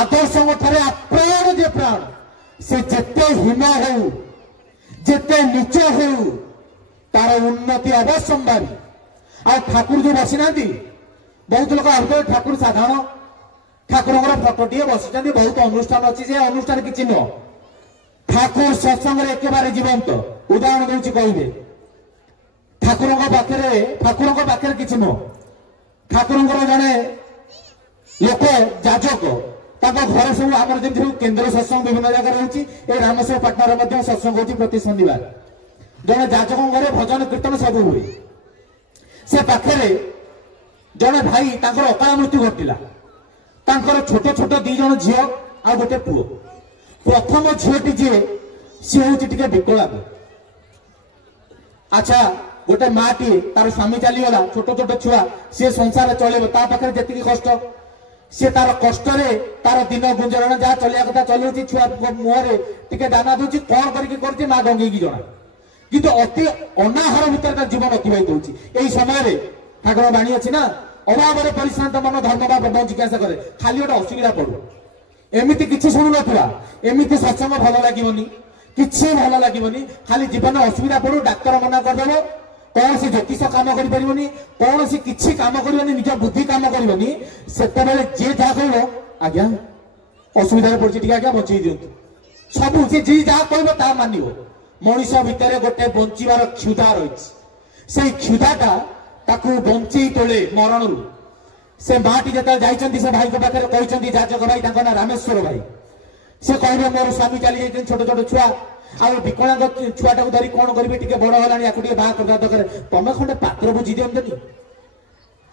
ଆଦର୍ଶଙ୍କ ଠାରେ ଆପ୍ରାଣ ଯେ ପ୍ରାଣ ସେ ଯେତେ ହୀନ ହଉ ଯେତେ ନିଚ ହଉ ତାର ଉନ୍ନତି ଅବଶ୍ୟମ୍ଭାବୀ ଆଉ ଠାକୁର ଯୋଉ ବସିନାହାନ୍ତି ବହୁତ ଲୋକ ଭାବୁଥିବେ ଠାକୁର ସାଧାରଣ ଠାକୁରଙ୍କର ଫଟୋଟିଏ ବସିଛନ୍ତି ବହୁତ ଅନୁଷ୍ଠାନ ଅଛି ଯେ ଅନୁଷ୍ଠାନ କିଛି ନୁହଁ ଠାକୁର ସତ୍ସଙ୍ଗରେ ଏକେବାରେ ଜୀବନ୍ତ ଉଦାହରଣ ଦଉଛି କହିବେ ଠାକୁରଙ୍କ ପାଖରେ କିଛି ନୁହଁ ଠାକୁରଙ୍କର ଜଣେ ଲୋକ ଯାଜକ ତାଙ୍କ ଘରେ ସବୁ ଆମର ଯେମିତି କେନ୍ଦ୍ର ସତ୍ସଙ୍ଗ ବିଭିନ୍ନ ଜାଗାରେ ରହୁଛି ଏ ରାମେଶ୍ୱର ପାଟଣାରେ ମଧ୍ୟ ସତ୍ସଙ୍ଗ ହଉଛି ପ୍ରତି ଶନିବାର ଜଣେ ଯାଜକଙ୍କ ଘରେ ଭଜନ କୀର୍ତ୍ତନ ସବୁ ହୁଏ ସେ ପାଖରେ ଜଣେ ଭାଇ ତାଙ୍କର ଅକାଳ ମୃତ୍ୟୁ ଘଟିଲା ତାଙ୍କର ଛୋଟ ଛୋଟ 2 ଜଣ ଝିଅ ଆଉ ଗୋଟେ ପୁଅ ପ୍ରଥମ ଝିଅଟି ଯିଏ ସିଏ ହଉଛି ଟିକେ ବିକଳାଙ୍ଗ ଆଚ୍ଛା ଗୋଟେ ମାଟିଏ ତାର ସ୍ୱାମୀ ଚାଲିଗଲା ଛୋଟ ଛୋଟ ଛୁଆ ସିଏ ସଂସାର ଚଳେଇବ ତା ପାଖରେ ଯେତିକି କଷ୍ଟ ସେ ତାର କଷ୍ଟରେ ତାର ଦିନ ଗୁଞ୍ଜରଣ ଯାହା ଚଳିବା କଥା ଚଲଉଛି ଛୁଆ ମୁହଁରେ ଟିକେ ଦାନା ଦଉଛି କଣ କରିକି କରୁଛି ମା ଡଙ୍ଗେଇକି ଜଣା କିନ୍ତୁ ଅତି ଅନାହାର ଭିତରେ ତାର ଜୀବନ ଅତିବାହିତ ହଉଛି ଏଇ ସମୟରେ ଠାକୁର ବାଣୀ ଅଛି ନା ଅଭାବରେ ପରିଶ୍ରାନ୍ତ ମନ ଧର୍ମ ବା ବନ୍ଧ ଜିଜ୍ଞାସା କରେ ଖାଲି ଗୋଟେ ଅସୁବିଧା ପଡୁ ଏମିତି କିଛି ଶୁଣୁନଥିଲା ଏମିତି ସତ୍ସଙ୍ଗ ଭଲ ଲାଗିବନି କିଛି ଭଲ ଲାଗିବନି ଖାଲି ଜୀବନରେ ଅସୁବିଧା ପଡୁ ଡାକ୍ତର ମନା କରିଦେବ କୌଣସି ଜ୍ୟୋତିଷ କାମ କରିପାରିବନି କୌଣସି କିଛି କାମ କରିବନି ନିଜ ବୁଦ୍ଧି କାମ କରିବନି ସେତେବେଳେ ଯିଏ ଯାହା କହିବ ଆଜ୍ଞା ଅସୁବିଧାରେ ପଡିଛି ଟିକେ ଆଜ୍ଞା ବଞ୍ଚେଇ ଦିଅନ୍ତୁ ସବୁ ଯିଏ ଯାହା କହିବ ତାହା ମାନିବ ମଣିଷ ଭିତରେ ଗୋଟେ ବଞ୍ଚିବାର କ୍ଷୁଧା ରହିଛି ସେଇ କ୍ଷୁଧାଟା ତାକୁ ବଞ୍ଚେଇ ତୋଳେ ମରଣରୁ ସେ ମାଟି ଯେତେବେଳେ ଯାଇଛନ୍ତି ସେ ଭାଇଙ୍କ ପାଖରେ କହିଛନ୍ତି ଯାଜକ ଭାଇ ତାଙ୍କ ନାଁ ରାମେଶ୍ୱର ଭାଇ ସେ କହିବେ ମୋର ସ୍ୱାମୀ ଚାଲି ଯାଇଛନ୍ତି ଛୋଟ ଛୋଟ ଛୁଆ ଆଉ ବିକଳାଙ୍ଗ ଛୁଆଟାକୁ ଧରି କଣ କରିବେ ଟିକେ ବଡ ହେଲାଣି ୟାକୁ ଟିକେ ବାହା କରିବା ଦରକାର ତମେ ଖଣ୍ଡେ ପାତ୍ର ବୁଝି ଦିଅନ୍ତନି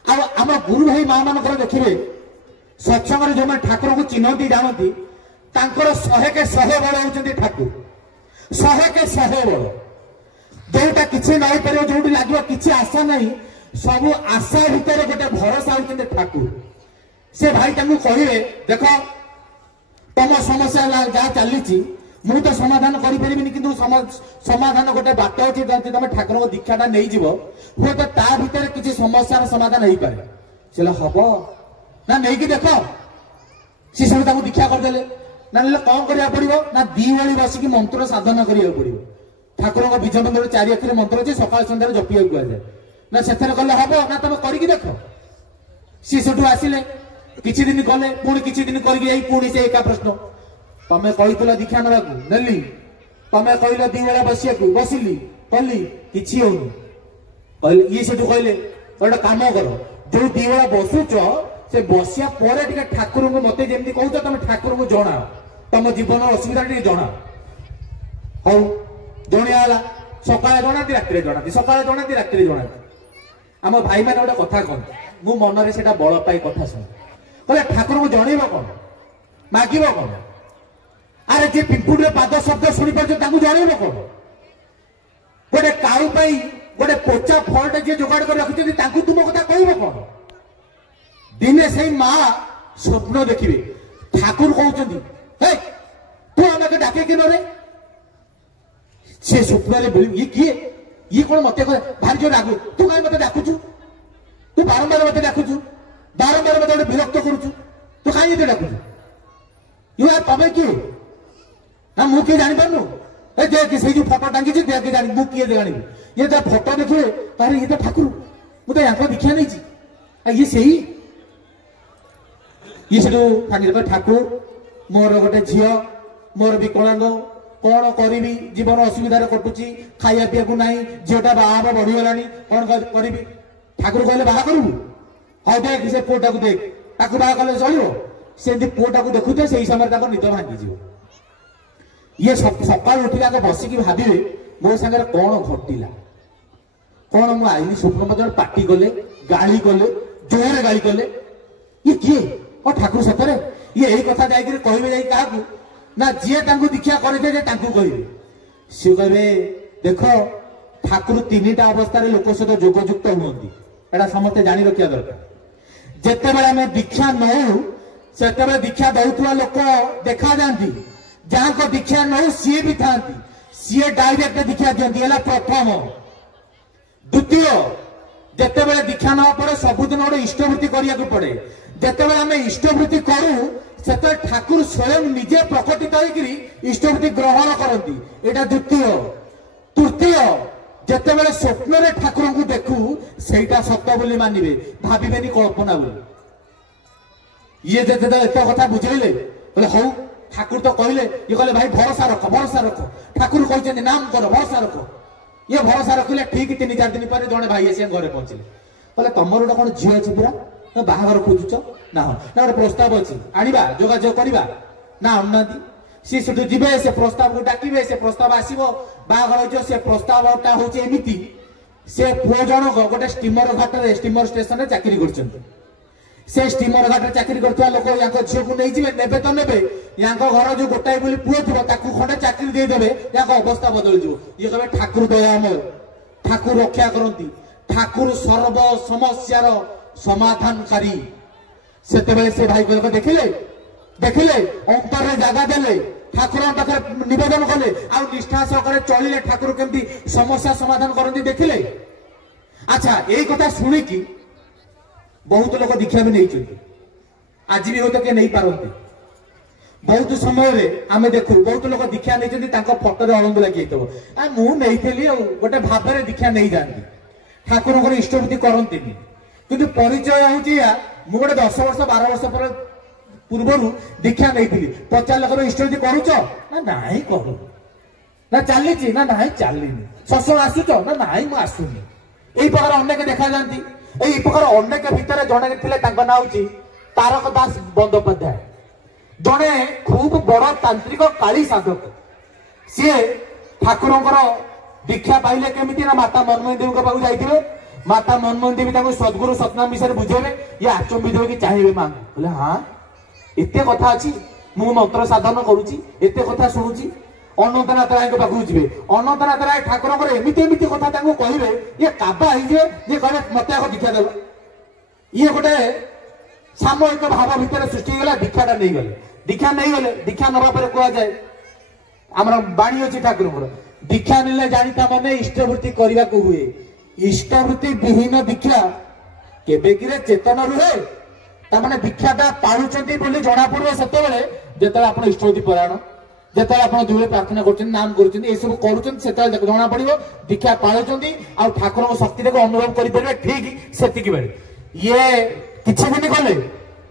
ଆଉ ଆମ ଗୁରୁ ଭାଇ ମା ମାନଙ୍କର ଦେଖିବେ ସତ୍ସଙ୍ଗରେ ଯୋଉମାନେ ଠାକୁରଙ୍କୁ ଚିହ୍ନନ୍ତି ଜାଣନ୍ତି ତାଙ୍କର 100 ବଳ ହଉଛନ୍ତି ଠାକୁର 100 ବଳ ଯୋଉଟା କିଛି ନଇପାରିବ ଯୋଉଠି ଲାଗିବ କିଛି ଆଶା ନାହିଁ ସବୁ ଆଶା ଭିତରେ ଗୋଟେ ଭରସା ହଉଛନ୍ତି ଠାକୁର ସେ ଭାଇ ତାଙ୍କୁ କହିବେ ଦେଖ ତମ ସମସ୍ୟା ଯାହା ଚାଲିଛି ମୁଁ ତ ସମାଧାନ କରିପାରିବିନି କିନ୍ତୁ ସମାଧାନ ଗୋଟେ ବାଟ ଅଛି ଯଦି ତମେ ଠାକୁରଙ୍କ ଦୀକ୍ଷାଟା ନେଇଯିବ ହୁଏତ ତା ଭିତରେ କିଛି ସମସ୍ୟାର ସମାଧାନ ହେଇପାରେ ସେ ହବ ନା ନେଇକି ଦେଖ ସେ ସବୁ ତାଙ୍କୁ ଦୀକ୍ଷା କରିଦେଲେ ନା ନେଲେ କଣ କରିବାକୁ ପଡିବ ନା 2 ଓଳି ବସିକି ମନ୍ତ୍ର ସାଧନା କରିବାକୁ ପଡିବ ଠାକୁରଙ୍କ ବୀଜ ମନ୍ତ୍ର 4 ଅକ୍ଷର ମନ୍ତ୍ର ଅଛି ସକାଳ ସନ୍ଧ୍ୟାରେ ଜପିବାକୁ କୁହାଯାଏ ନା ସେଥିରେ କଲେ ହବ ନା ତମେ କରିକି ଦେଖ ସିଏ ସେଠୁ ଆସିଲେ किछि दिन गले पुणी किछि दिन करके जाई पुणी से एका प्रश्न तमे कहितला दीक्षा नबाकू नेली तमे कहिला दी बेला बसियाकू बसिली कली किछि होनी कहले ये सेठू कहले गोटे काम कर जो दी बेला बसुच से बसिया पर टिके ठाकुर को मते जेमती कहूच तमे ठाकुर को जणा तम जीवन असुविधा टिके जणा हौ जणियाला सकाळे जणाती रात्रि जणाती सकाळे जणाती रात्रि जणाती आम भाई मैंने गोटे कथा कहते मु मनरे सेटा बल पाई कथा शुण कहले ठाकुर को जणैब कौन मागिब कौन अरे जे पिंपुड़े पाद शब्द शुणी पार्छ ताकू जणैब कौन गोटे काऊ पाई गोटे पोचा फलटे जे जोगाड़ कर रखिछथि ताकू तुम कथा कहब कौन दिने से माँ स्वप्न देखिए ठाकुर कहते हे तू आम डाके कि रे से स्वप्न ये किए ये कौन मत भारी जो डाकू तू कहीं मत डाकुचु तू बारंबार मत डाकुचु बारंबार मत विरक्त करुचु तू कहीं ये डाकुचु यू यार तमें किए ना मु किए जानी पारनु ए देख से जो फोटो टांगी छी देख जानी मु किए जानी ये तो फोटो देखिए अरे ये तो ठाकुर मु तो यहाँ दीक्षा नहीं छी ये सही ये से फांगी ठाकुर मोर गोटे झील मोर विकलांग कौन करी जीवन असुविधा कटुची खाया पीया को नहीं झीटा बाहा बढ़ीगला कौन करी ठाकुर कहले बाहा करू हाँ देख से पुओटा को देख ताकू बाहा कले चलो से पुओटा को देखुथे से समय निद भांगी ये सका उठिक बसिकी भावे मो सागर कौन घटिला कौन मु आईनी स्वप्न मत पार्टी कले गाली कले जोर गाली कले ये किए और ठाकुर सतरे ये यही कथा जाकर कहे जा क्या ना जी दीक्षा करे कहे सी कहे देख ठाकुर तीन टा अवस्था लोक सहित जोगयुक्त हमें एटा समस्ते जानी रखा दरकार जिते बड़े आम दीक्षा नौ से दीक्षा दौथुवा लोक देखा जाती जहाँ को दीक्षा नौ सी भी था सी डायरेक्ट दीक्षा दिखती प्रथम द्वितीय जिते बड़े दीक्षा ना पड़े सबुदिन गोटे इष्टवृत्ति करने पड़े जिते आम इष्टवृत्ति करूँ से ठाकुर स्वयं निजे प्रकटित होकर इष्टवृत्ति ग्रहण करती एटा द्वितीय तृतीय जिते बड़े स्वप्न ठाकुर को देखू सेटा सत्य बोली मानिबे भाविबेनी कल्पना बोली ये एत कथा बुझेले बोले हौ ठाकुर तो कहले ये कहले भाई भरोसा रख ठाकुर कहते नाम कर भरोसा रख ये भरोसा रखिले ठीक 3-4 दिन पर जड़े भाई आसी घरे पहुंचले कहले तुमर गोटे कौन झील अच्छी पूरा ना बाहागर खोजुच ना गोटे प्रस्ताव अच्छी आनिबा जोगाजोग करवा ना आना सी से जीवे से प्रस्ताव को डाकिबे से प्रस्ताव आसीबो बाहागर हो से प्रस्तावटा होची एमिति से पुओ जण गोटे स्टीमर घाट रे स्टीमर स्टेशन रे चाकरी करछन्ते से स्टीमर घाट रे चाकरी करथवा लोक याको झियो को नै जिवे नेबे तो नेबे याको घर जो गोटाई बोली पुओ थिबो ताकू खंडे चाकरी दे देबे याको अवस्था बदल जिवो ये कहबे ठाकुर दयामय ठाकुर रक्षा करंती ठाकुर सर्व समस्यार समाधानकारी सेतेबेले से भाई को देखिले अंतर रे जागा देले ठाकुर पाखे निवेदन कले आ निष्ठा सहकारे चलिले ठाकुर केमती समस्या समाधान करंती देखिले अच्छा यही कथा शुणी कि बहुत लोग दीक्षा भी नहीं आज भी होते नहीं पारती बहुत समय आम देखू बहुत लोग दीक्षा नहीं फोटो अणंद लगे मुझे गोटे भाव में दीक्षा नहीं जाती ठाकुर को इष्टवृत्ति करती कि परिचय हूँ मुझे 10 वर्ष 12 वर्ष पर पूर्वर दीक्षा नहीं पचार लोग इष्टवृत्ति करुच ना करू ना चली ना चलनी सत्संग आसुच ना आसुनी यही प्रकार अनेक देखा जाती यही प्रकार अनेक भितर जड़े थे ना हूँ तारक दास बंदोपाध्याय जड़े खूब बड़ तांत्रिक काली साधक सी ठाकुर दीक्षा पाइले केमिति ना माता मनमोहन देवी पाक जाइए माता मनमोहन देवी सद्गुरु सतनाम विषय बुझेबे ये आचंबित होगी चाहिए माँ बोले हाँ एत कथा अच्छी मु मंत्र साधन करुच्ची एत कथा शुणुची अनंतनाथ राय पाक जी अनंतनाथ राय ठाकुर एमती एमती कथा कहे ये काबा ये कहे मत दीक्षा देव ये गोटे सामूहिक भाव भितर सृष्टि होगा दीक्षाटा नहीं गले दीक्षा नहीं गले दीक्षा नवा पर कह जाए आम बाणी अच्छी ठाकुर दीक्षा ने जाता माने इष्टवृत्ति करने को हुए इष्टवृत्ति विहीन दीक्षा केबे किरे चेतन रुहे तामाने दीक्षाटा पालुचंती बोली जना पड़े सेतेबेले जेतेबेले आपण इष्टवृत्ति परायण जेतेबेले आपण दुले प्रार्थना करछन नाम करछन ए सब करछन सेतेबेले जना पड़िबो दीक्षा पालुचंती आ ठाकुर शक्ति को अनुभव करि परबे ठीक सेतिकी बेले ये किछि दिन गले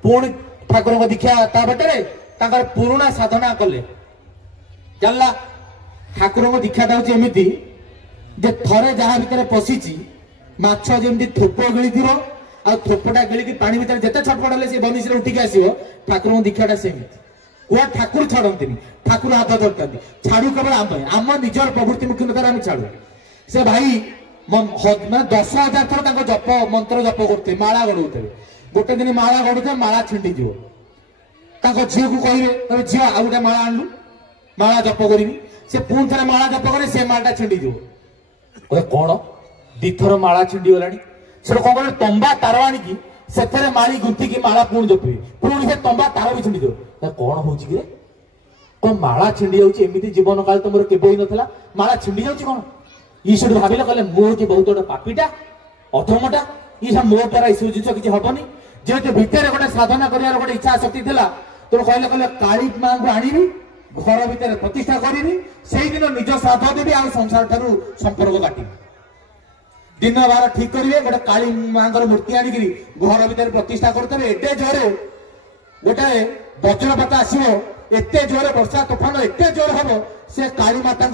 पुणी ठाकुर दीक्षा ता बटे पुराणा साधना कले जानला ठाकुर दीक्षाटा हूँ एमती जे थरे जहाँ भितर पशिची माछ जमी थोप गिली थी आ थोपटा गिलिकी पानी भितर जिते छटपट हेल्ले से बनिश उठिक आसो ठाकुर दीक्षाटा सेमती कुआ ठाकुर छाड़ती ठाकुर हाथ धरता छाड़ू केवल आम निजर प्रवृत्ति मुख्यतार आम छाड़ू से भाई मैं 10,000 थर जप मंत्र जप करते माला गड़े गोटे दिन माला गड़ुथे माला छिंडी जीव झील को कहे झील आ गए माला आणलु माला जप करी से पुणी थे माला जप करे से मालाटा छिंडी जीव कहे कौन दिथर माला छिंडी गला से कौन कहे तंबा तार आणिकी से माली गुंथिकी माला पुणी जपे पुणी से तंबा तार भी छिंडी दो कौन हो कौन माला छिंडी जाती जीवन काल तो मोर केवे ही नाला माला छिंडी जाऊँ कौन ये सब भाविले कहले मुझे बहुत बड़ा पापीटा अधमटा ये सब मो द्वारा यू जिन किसी हेनी जेहेतु भितर गोटे साधना कर गोटे इच्छा शक्ति थी तो कहले कहले काली माँ को आनी घर भितर प्रतिष्ठा करी से दिन निज श्राद्ध देवी आ संसार ठार संपर्क काटी दिन बार ठीक करेंगे गोटे काली माँ मूर्ति आणिक घर भितर प्रतिष्ठा करते एटे जोरे गोटे वज्रपात आसो एत जोरे वर्षा तोफान एत जोर हम से काली माता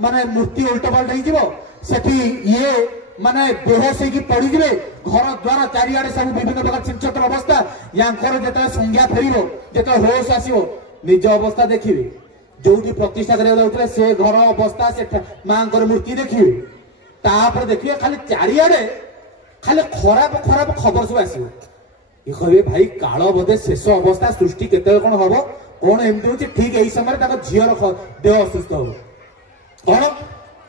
माने मूर्ति उल्टपाल्ट हो ये माने बेहोश होगी पड़े घर द्वार चारिआडे सब विभिन्न प्रकार चिंचटर अवस्था या जो संज्ञा फेर जो होश आसो निज अवस्था देखिए जो प्रतिष्ठा करा से घर अवस्था से माँ मूर्ति देखिए तापर देखिए खाली चारिआडे खाली खराब खराब खबर सब आसो ये कहे भाई काल बोधे शेष अवस्था सृष्टि केते कौन हम कौन एमती हो ठीक यही समय झीर देह असुस्थ हो कौन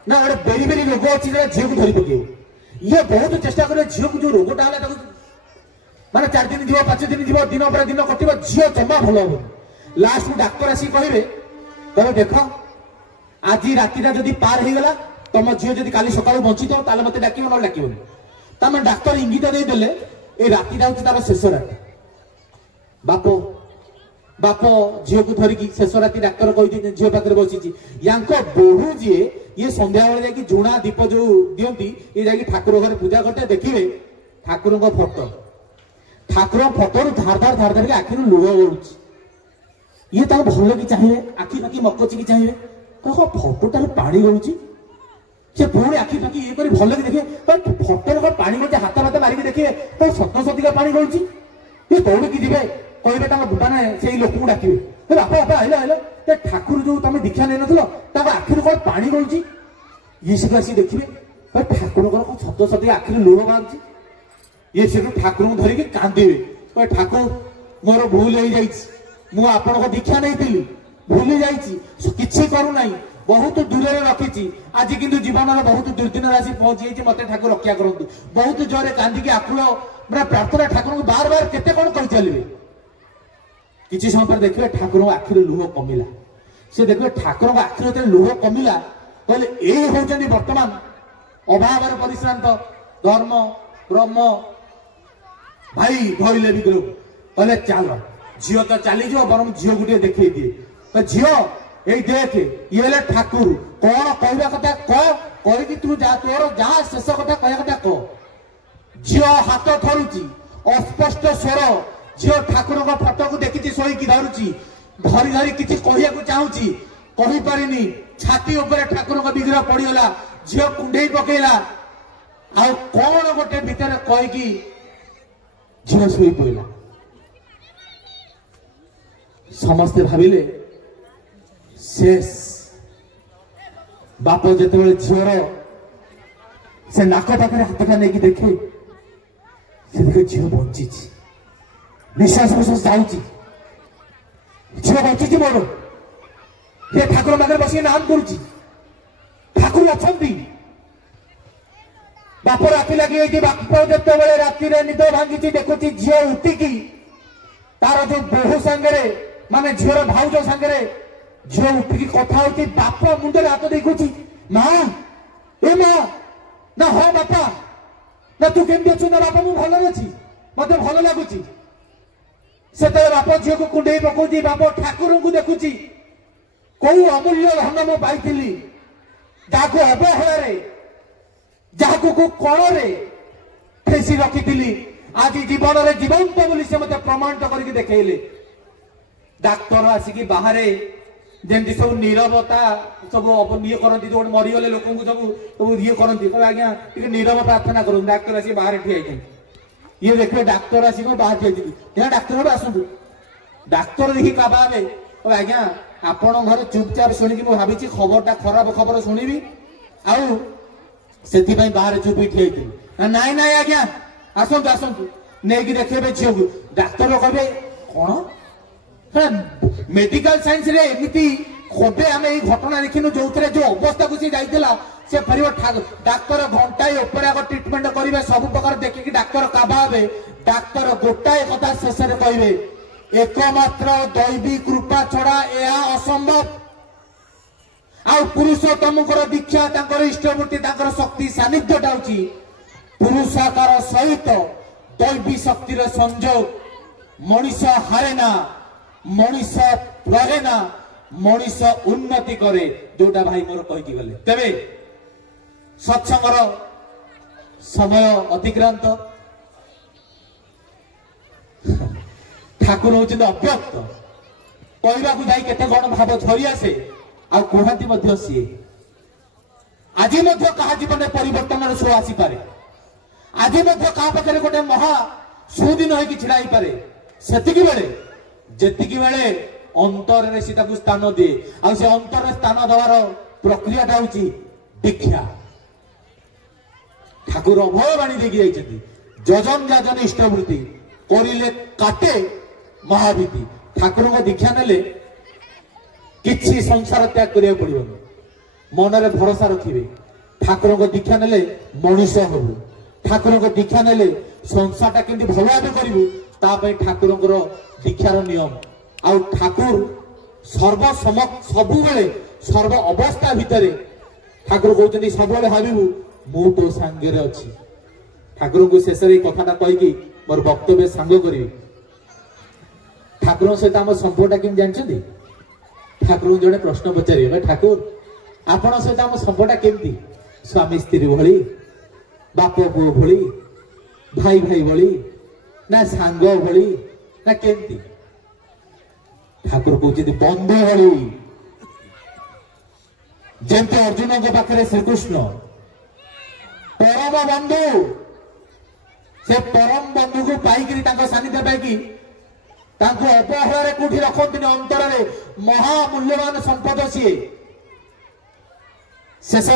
ना गोटे बेरी बेरी रोग अच्छी झील को धरी पके ये बहुत चेष्टा करे झील को जो रोगटा है माने 4 दिन जीव 5 दिन जीव दिन पर दिन कटिव झील जमा भल हम लास्ट को डाक्तर आसी कहे देख आज रातिटा जदि पार हो गला तुम झील जदि काली सकाल बंची तो मत डाक ना डाकनी तमें डाक्तर इंगित देदेले ये रातिटा हूँ तार शेष राति बाप झील को धरिकी शेष राति डाक्तर कही झील पाखे बसी बोहू जी ये संध्या बेले जाकि झुणा दीप जो दिखती ये जाकि ठाकुर घर पूजा करते देखिए ठाकुर फोटो ठाकुर फोटो धार धार धार धार आखि लुह गलुच ये भल कि चाहिए आखि पाखि मकचिकी चाहिए फोटोटार पानी गलुची से पुणी आखि पाखि ये भल कि देखिए फोटो पानी गलुचे हाथ हाथ मारिक देखिए सत सतिका पानी गलुची ये दौड़िकी जीवे कहे माने से लोक को डाक बापा बापा आइल आइल ठाकुर जो तुम दीक्षा नहीं नल आखिर कौन पानी गलुची ये सब आस देखिए ठाकुर कौन सत सत आखिर लुह बाहर ये से ठाकुर को धरिकी कांदे ठाकुर मोर भूल हो जाइए आपण दीक्षा नहीं भूली जाइए करूना बहुत दूर रखी आज किंतु जीवन बहुत दुर्दिन राशि पहुंची मत ठाकुर रक्षा करूँ बहुत जोरे कांदिकी आकुल मैं प्रार्थना ठाकुर को बार बार केते कौन कही चलिए किसी समय पर देखिए ठाकुर आखिर लुह कमिला से देखिए ठाकुर आखिर लुह कमिला कहले यही होती वर्तमान अभाव परिश्रांत धर्म ब्रह्म भाई धरले भी कहले चल झील तो चलीज बर झील को देखे दिए झील यही देख ये ठाकुर कौन कहवा कथा कह तू जा तोर जहाँ शेष कथा कह कथा कह झील हाथ थरुची अस्पष्ट स्वर झील ठाकुर फोटो को देखी शोईकी धरुची धरी धरी किसी कहू चाहूँगी कही पारिनी छाती उपरे ठाकुर विग्रह पड़गला झील कुंडे पकेला आ कौन गोटे भितर कहीकि झील शोई पड़ा समस्ते भाविले शेष बाप जिते झीर से नाक पाखे हाथटा नहीं देखे से देखे झील बंची निश्वास प्रश्वास जाऊँगी झील बंची मोर ये ठाकुर पाखे बस नाम करुच्ची ठाकुर अच्छा बाप राति लगे बाप जिते राति निद भांगी देखुची झील उठिकी तार जो बोहू सांगे माने झीर भाउज सांगे झील उठिकी कथा होती बाप मुंडे हाथ देखुची माँ ए माँ ना हाँ बापा ना तू केमती अच्छु ना बापा मु भल अच्छी मत भल लगुच से बाप झील को कुंडे पकाउची बाप ठाकुर को देखुची कौ अमूल्य धन मु पाई जहाँ अवहेला जहाँ को कल ठेसी रखी आज जीवन में जीवंत बोली से मत प्रमाणित करके देखले डाक्तर आसिकी बाहर जमी सब नीरवता सब ये करती जो मरीगले लोक सब ये करती आज्ञा नीरव प्रार्थना करूँ डाक्तर आसिक बाहर ठिया ये देखिए डाक्तर आसिक बाहर ठिया डाक्तर आसतु डाक्तर देखिए काबावे आज्ञा आपण घर चुपचाप शुणिकी मुझे भावी खबरटा खराब खबर शुणिबी आउ से बाहर चुप ठिया नाई नाई आज्ञा आसतु आसतु नहीं देखे झील को डाक्तर कहे कौन मेडिकल साइंस रे एमती खोबे आम ये घटना देखिनु जो जो अवस्था को सी जाइला से फर डाक्तर घंटाए उपर आग ट्रिटमेंट करेंगे सब प्रकार देखिकी डाक्तर काबावे डाक्तर गोटाए कथा शेष में कहे एकमात्र दैवी कृपा छड़ा यह असंभव आ पुरुषोत्तम दीक्षा इष्टमूर्ति शक्ति सानिध्यटा हूँ पुरुषाकार सहित दैवी शक्तिर संयोग मनीष हारेना मनीष प्रेरणा मनीष उन्नति करे जोटा भाई मोर कही गले तेरे सत्संगर समय अतिक्रांत ठाकुर होचंद अव्यक्त कहवा को जाई केते गण भाव झरी आसे आ कहती सी आज क्या जीवन परिवर्तन सो आसी पारे आज क्या पाखे गोटे महा सुदिन होगी छिड़ा पारे सेतिकी बेले जेतिकी बेले अंतर रे सी ताकू स्थान दिए आ से अंतर स्थान देवार प्रक्रियाटा हूँ दीक्षा ठाकुर अभयवाणी देखी जाइछथि जजन जाजन इष्टवृत्ति करिले काटे महाभीति ठाकुर को दीक्षा नेले किछि संसार त्याग करिया पड़िबो मन रे भरोसा रखिबे ठाकुर को दीक्षा नेले मनुष्य होबो ठाकुर को दीक्षा नेले संसारटा केमति भल भाबे करिबो ता पई ठाकुर को दीक्षार नियम आ ठाकुर सर्व सबु बेले सर्व अवस्था भितर ठाकुर कहते सब भावु मु तो सांगे अच्छी ठाकुर को शेष कथाटा कहीकि मोर वक्तव्य सांग करी ठाकुर सहित आम संपर्कटा केम जानते ठाकुर जड़े प्रश्न पचारे ठाकुर आपण सहित आम संपर्कटा केमती स्वामी स्त्री भली बाप पुओ भली भाई भाई भली ना सांग भली ना केमती ठाकुर कहते बंधु भली जमती अर्जुन के पाखे श्रीकृष्ण परम बंधु से परम बंधु को पाइक सानिध्य पाइकी अवहेला कौटी रखती अंतर में महामूल्यवान संपद सी शेष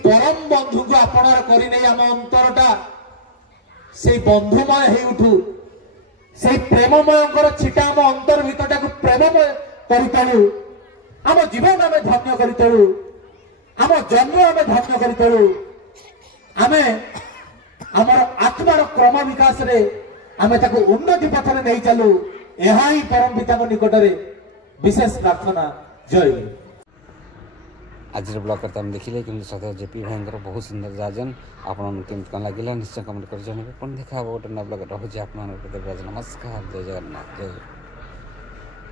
परम बंधु को आपणार करने आम अंतरटा से बंधुमय हो उठू से प्रेममय छिटा आम अंतर भितरटा को प्रेममय करूँ आम जीवन आम धन्य करूँ आम जन्म आम धन्य करूँ आम आम आत्मार क्रम विकास रे आम उन्नति पथरे नहीं चलू यह ही परम पिता निकट में विशेष प्रार्थना जय आज ब्लॉग करते हम देखिले कि सदा जेपी भाई बहुत सुंदर जाजन आपन कौन लगे निश्चय कमेंट कर जानवे पुणी देखा गोटे नया ब्लॉग रोचे आप नमस्कार जय जगन्नाथ जय